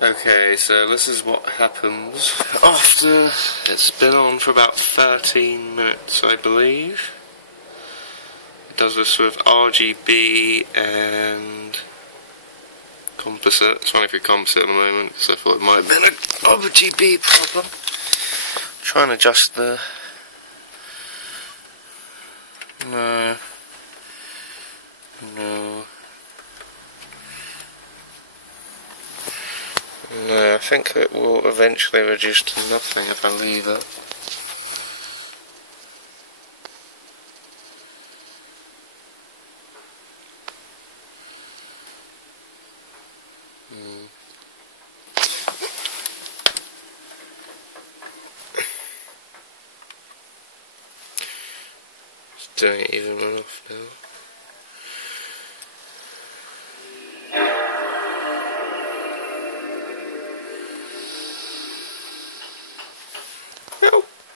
Okay, so this is what happens after it's been on for about 13 minutes, I believe. It does this with RGB and composite. It's running through composite at the moment, so I thought it might have been an RGB problem. Try and adjust the... No. No, I think it will eventually reduce to nothing if I leave it. It's doing it even enough now. Help!